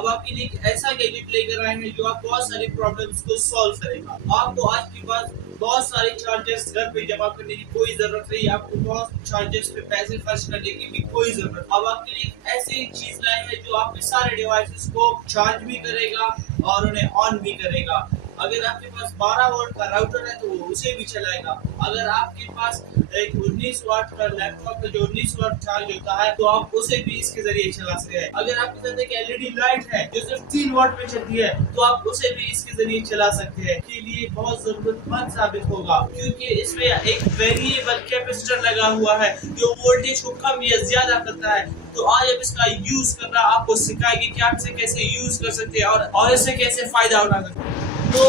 अब आपके लिए एक ऐसा गैजेट लेकर आए हैं जो आप बहुत सारी प्रॉब्लम्स को सॉल्व करेगा। आपको आज के बाद बहुत सारे चार्जेस घर पे जमा करने की कोई जरूरत नहीं, आपको बहुत चार्जेस पे पैसे खर्च करने की भी कोई जरूरत। अब आपके लिए ऐसी चीज लाए हैं जो आपके सारे डिवाइसेस को चार्ज भी करेगा और उन्हें ऑन भी करेगा। अगर आपके पास 12 वोल्ट का राउटर है तो वो उसे भी चलाएगा। अगर आपके पास एक 19 वाट का लैपटॉप है जो 19 वाट चार्ज होता है तो आप उसे भी इसके जरिए चला सकते हैं। अगर आपके साथ एक एलईडी लाइट है जो सिर्फ 3 वाट में चलती है तो आप उसे भी इसके जरिए चला सकते हैं। के लिए बहुत जरूरतमंद साबित होगा क्योंकि इसमें एक वेरिएबल कैपेसिटर लगा हुआ है जो वोल्टेज को कम या ज्यादा करता है। तो आज हम इसका यूज करना आपको सिखाएंगे कि आप इसे कैसे यूज कर सकते हैं और इससे कैसे फायदा उठा सकते हैं। तो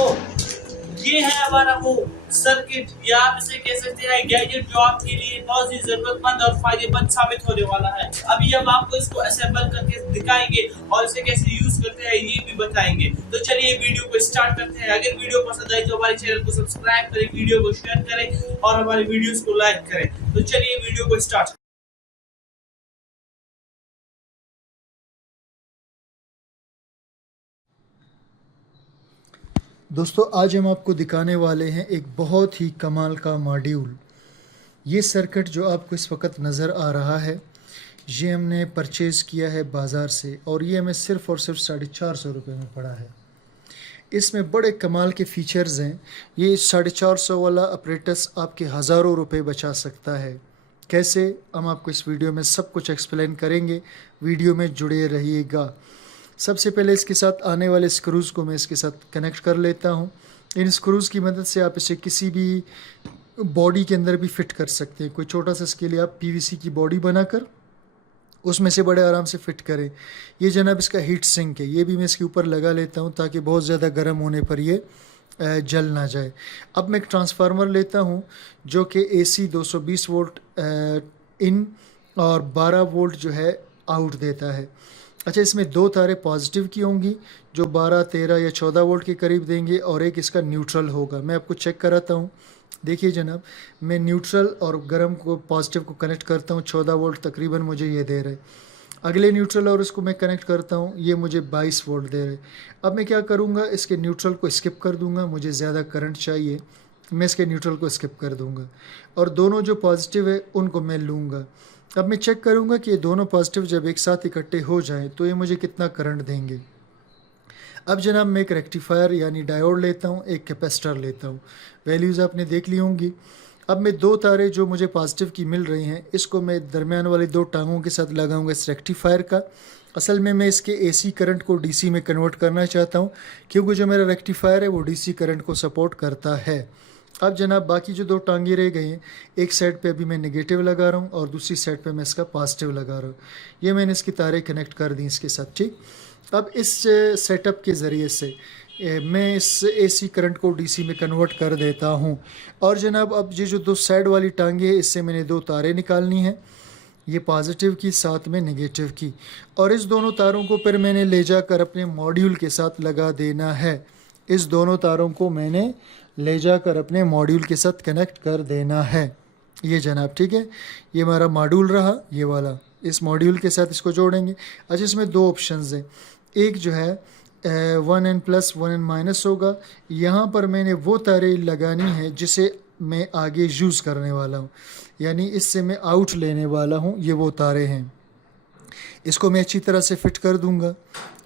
ये है हमारा वो सर्किट या आप इसे कह सकते हैं गैजेट जो आपके लिए बहुत ही जरूरतमंद और फायदेमंद साबित होने वाला है। अभी हम आपको इसको असेंबल करके दिखाएंगे और इसे कैसे यूज करते हैं ये भी बताएंगे। तो चलिए वीडियो को स्टार्ट करते हैं। अगर वीडियो पसंद आए तो हमारे चैनल को सब्सक्राइब करें, वीडियो को शेयर करें और हमारे वीडियोस को लाइक करें। तो चलिए वीडियो को स्टार्ट। दोस्तों आज हम आपको दिखाने वाले हैं एक बहुत ही कमाल का मॉड्यूल। ये सर्किट जो आपको इस वक्त नज़र आ रहा है ये हमने परचेज़ किया है बाज़ार से और ये हमें सिर्फ़ और सिर्फ 450 रुपये में पड़ा है। इसमें बड़े कमाल के फ़ीचर्स हैं। ये 450 वाला अपरेटस आपके हज़ारों रुपए बचा सकता है। कैसे, हम आपको इस वीडियो में सब कुछ एक्सप्लेन करेंगे। वीडियो में जुड़े रहिएगा। सबसे पहले इसके साथ आने वाले स्क्रूज़ को मैं इसके साथ कनेक्ट कर लेता हूँ। इन स्क्रूज़ की मदद से आप इसे किसी भी बॉडी के अंदर भी फिट कर सकते हैं। कोई छोटा सा इसके लिए आप पीवीसी की बॉडी बनाकर उसमें से बड़े आराम से फिट करें। ये जनाब इसका हीट सिंक है, ये भी मैं इसके ऊपर लगा लेता हूँ ताकि बहुत ज़्यादा गर्म होने पर ये जल ना जाए। अब मैं एक ट्रांसफार्मर लेता हूँ जो कि AC 220 वोल्ट इन और 12 वोल्ट जो है आउट देता है। अच्छा, इसमें 2 तारें पॉजिटिव की होंगी जो 12, 13 या 14 वोल्ट के करीब देंगे और एक इसका न्यूट्रल होगा। मैं आपको चेक कराता हूँ। देखिए जनाब, मैं न्यूट्रल और गर्म को पॉजिटिव को कनेक्ट करता हूँ। 14 वोल्ट तकरीबन मुझे ये दे रहे। अगले न्यूट्रल और इसको मैं कनेक्ट करता हूँ, ये मुझे 22 वोल्ट दे रहे। अब मैं क्या करूँगा, इसके न्यूट्रल को स्किप कर दूँगा। मुझे ज़्यादा करंट चाहिए, मैं इसके न्यूट्रल को स्किप कर दूँगा और दोनों जो पॉजिटिव है उनको मैं लूँगा। अब मैं चेक करूँगा कि ये दोनों पॉजिटिव जब एक साथ इकट्ठे हो जाएं तो ये मुझे कितना करंट देंगे। अब जनाब मैं एक रेक्टिफायर यानी डायोड लेता हूँ, एक कैपेसिटर लेता हूँ। वैल्यूज़ आपने देख ली होंगी। अब मैं 2 तारें जो मुझे पॉजिटिव की मिल रही हैं इसको मैं दरमियान वाली 2 टांगों के साथ लगाऊंगा इस रेक्टिफायर का। असल में मैं इसके AC करंट को DC में कन्वर्ट करना चाहता हूँ क्योंकि जो मेरा रेक्टिफायर है वो DC करंट को सपोर्ट करता है। अब जनाब बाकी जो 2 टांगे रह गए हैं, एक साइड पे अभी मैं नेगेटिव लगा रहा हूँ और दूसरी साइड पे मैं इसका पॉजिटिव लगा रहा हूँ। ये मैंने इसकी तारें कनेक्ट कर दी इसके साथ, ठीक। अब इस सेटअप के ज़रिए से मैं इस AC करंट को DC में कन्वर्ट कर देता हूँ। और जनाब अब ये जो 2 साइड वाली टांगे है इससे मैंने 2 तारें निकालनी हैं, ये पॉजिटिव की साथ में नेगेटिव की, और इस दोनों तारों को फिर मैंने ले जाकर अपने मॉड्यूल के साथ लगा देना है। इस दोनों तारों को मैंने ले जाकर अपने मॉड्यूल के साथ कनेक्ट कर देना है। ये जनाब ठीक है, ये हमारा मॉड्यूल रहा ये वाला। इस मॉड्यूल के साथ इसको जोड़ेंगे। अच्छा, इसमें 2 ऑप्शंस हैं। एक जो है 1N प्लस 1N माइनस होगा। यहाँ पर मैंने वो तारें लगानी है जिसे मैं आगे यूज़ करने वाला हूँ, यानी इससे मैं आउट लेने वाला हूँ। ये वो तारें हैं, इसको मैं अच्छी तरह से फिट कर दूँगा,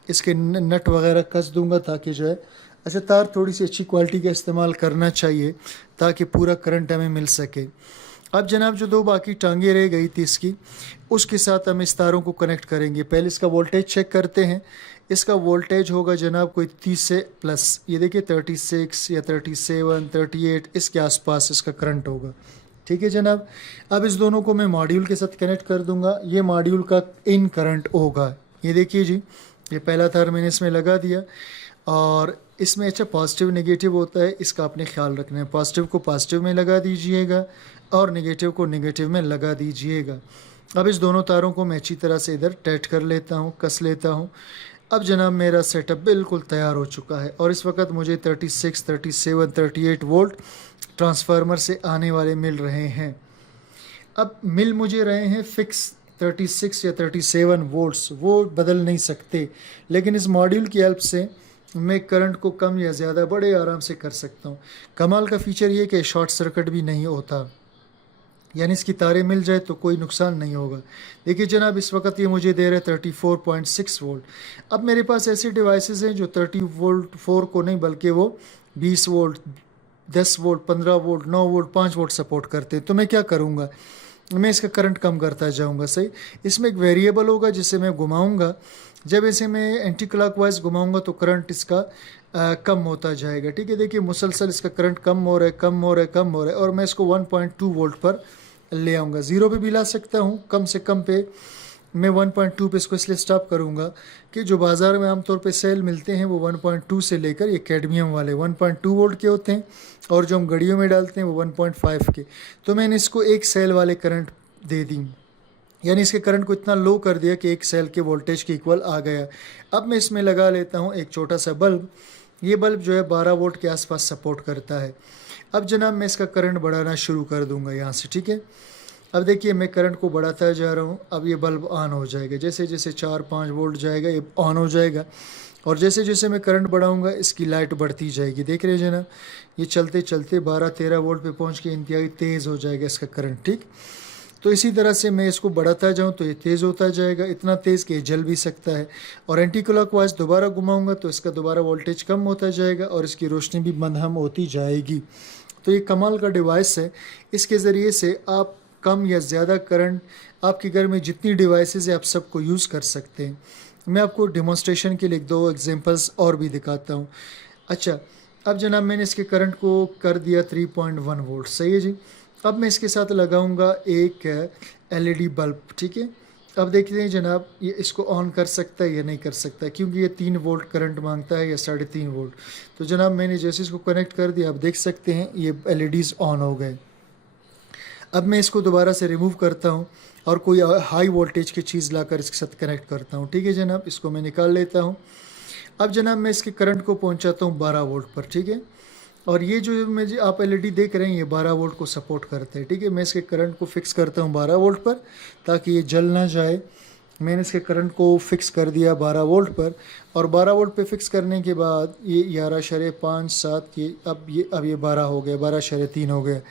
इसके नट वगैरह कस दूँगा ताकि जो है, अच्छा तार थोड़ी सी अच्छी क्वालिटी का इस्तेमाल करना चाहिए ताकि पूरा करंट हमें मिल सके। अब जनाब जो 2 बाकी टांगे रह गई थी इसकी, उसके साथ हम इस तारों को कनेक्ट करेंगे। पहले इसका वोल्टेज चेक करते हैं। इसका वोल्टेज होगा जनाब कोई 30 से प्लस, ये देखिए 36 या 37, 38 इसके आसपास इसका करंट होगा, ठीक है जनाब। अब इस दोनों को मैं मॉड्यूल के साथ कनेक्ट कर दूंगा। ये मॉड्यूल का इन करंट होगा, ये देखिए जी, ये पहला तार मैंने इसमें लगा दिया। और इसमें अच्छा पॉजिटिव नेगेटिव होता है, इसका आपने ख्याल रखना है। पॉजिटिव को पॉजिटिव में लगा दीजिएगा और नेगेटिव को नेगेटिव में लगा दीजिएगा। अब इस दोनों तारों को मैं अच्छी तरह से इधर टाइट कर लेता हूँ, कस लेता हूँ। अब जनाब मेरा सेटअप बिल्कुल तैयार हो चुका है और इस वक्त मुझे 36, 37, 38 वोल्ट ट्रांसफार्मर से आने वाले मिल रहे हैं। अब मिल मुझे रहे हैं फिक्स 36 या 37 वोल्ट्स वो बदल नहीं सकते, लेकिन इस मॉड्यूल की हेल्प से मैं करंट को कम या ज़्यादा बड़े आराम से कर सकता हूँ। कमाल का फीचर ये कि शॉर्ट सर्किट भी नहीं होता, यानी इसकी तारें मिल जाए तो कोई नुकसान नहीं होगा। देखिए जनाब, इस वक्त ये मुझे दे रहा है 34.6 वोल्ट। अब मेरे पास ऐसे डिवाइसेस हैं जो 30 वोल्ट 4 को नहीं बल्कि वो 20 volt, 10 volt, 15 volt, 9 volt, 5 volt support करते हैं। तो मैं क्या करूँगा, मैं इसका करंट कम करता जाऊँगा। सही, इसमें एक वेरिएबल होगा जिसे मैं घुमाऊँगा। जब ऐसे मैं एंटी क्लॉकवाइज घुमाऊँगा तो करंट इसका कम होता जाएगा। ठीक है, देखिए मुसलसल इसका करंट कम हो रहा है, कम हो रहा है, कम हो रहा है, और मैं इसको 1.2 वोल्ट पर ले आऊँगा। ज़ीरो पे भी ला सकता हूँ, कम से कम पे मैं 1.2 पे इसको इसलिए स्टॉप करूँगा कि जो बाज़ार में आमतौर पे सेल मिलते हैं वो 1.2 से लेकर ये कैडमियम वाले 1.2 वोल्ट के होते हैं, और जो हम घड़ियों में डालते हैं वो 1.5 के। तो मैंने इसको एक सेल वाले करंट दे दी, यानी इसके करंट को इतना लो कर दिया कि एक सेल के वोल्टेज के इक्वल आ गया। अब मैं इसमें लगा लेता हूँ एक छोटा सा बल्ब। ये बल्ब जो है 12 वोल्ट के आसपास सपोर्ट करता है। अब जनाब मैं इसका करंट बढ़ाना शुरू कर दूंगा यहाँ से। ठीक है, अब देखिए मैं करंट को बढ़ाता जा रहा हूँ। अब ये बल्ब ऑन हो जाएगा, जैसे जैसे 4-5 वोल्ट जाएगा ये ऑन हो जाएगा, और जैसे जैसे मैं करंट बढ़ाऊंगा इसकी लाइट बढ़ती जाएगी। देख रहे हैं जनाब, ये चलते चलते 12-13 वोल्ट पे पहुँच के इंतहाई तेज़ हो जाएगा इसका करंट। ठीक, तो इसी तरह से मैं इसको बढ़ाता जाऊं तो ये तेज़ होता जाएगा, इतना तेज़ कि ये जल भी सकता है, और एंटी क्लॉकवाइज दोबारा घुमाऊंगा तो इसका दोबारा वोल्टेज कम होता जाएगा और इसकी रोशनी भी मंदहम होती जाएगी। तो ये कमाल का डिवाइस है, इसके ज़रिए से आप कम या ज़्यादा करंट आपके घर में जितनी डिवाइसेस है आप सबको यूज़ कर सकते हैं। मैं आपको डेमोन्स्ट्रेशन के लिए 2 एग्जांपल्स और भी दिखाता हूँ। अच्छा, अब जनाब मैंने इसके करंट को कर दिया 3.1 वोल्ट। सही है जी। अब मैं इसके साथ लगाऊंगा एक एलईडी बल्ब। ठीक है, अब देखते हैं जनाब ये इसको ऑन कर सकता है या नहीं कर सकता, क्योंकि ये 3 वोल्ट करंट मांगता है या 3.5 वोल्ट। तो जनाब मैंने जैसे इसको कनेक्ट कर दिया, आप देख सकते हैं ये एलईडीज़ ऑन हो गए। अब मैं इसको दोबारा से रिमूव करता हूँ और कोई हाई वोल्टेज की चीज़ लाकर इसके साथ कनेक्ट करता हूँ। ठीक है जनाब, इसको मैं निकाल लेता हूँ। अब जनाब मैं इसके करंट को पहुँचाता हूँ 12 वोल्ट पर। ठीक है, और ये जो मुझे आप एलईडी देख रहे हैं ये 12 वोल्ट को सपोर्ट करते हैं। ठीक है, मैं इसके करंट को फिक्स करता हूँ 12 वोल्ट पर ताकि ये जल ना जाए। मैंने इसके करंट को फिक्स कर दिया 12 वोल्ट पर, और 12 वोल्ट पे फिक्स करने के बाद ये 11.57 ये अब ये 12 हो गया, 12.3 हो गया।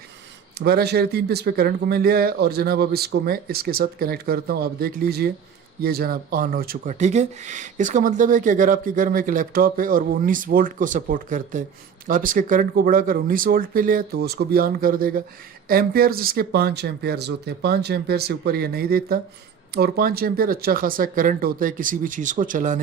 12.3 पे इस पर करंट को मैं ले आया, और जनाब अब इसको मैं इसके साथ कनेक्ट करता हूँ। आप देख लीजिए ये जनाब ऑन हो चुका। ठीक है, इसका मतलब है कि अगर आपके घर में एक लैपटॉप है और वो 19 वोल्ट को सपोर्ट करता है, आप इसके करंट को बढ़ाकर 19 वोल्ट पे ले तो उसको भी ऑन कर देगा। एम्पेयर्स इसके 5 एम्पेयर्स होते हैं, 5 एम्पेयर से ऊपर ये नहीं देता, और 5 एम्पेयर अच्छा खासा करंट होता है किसी भी चीज़ को चलाने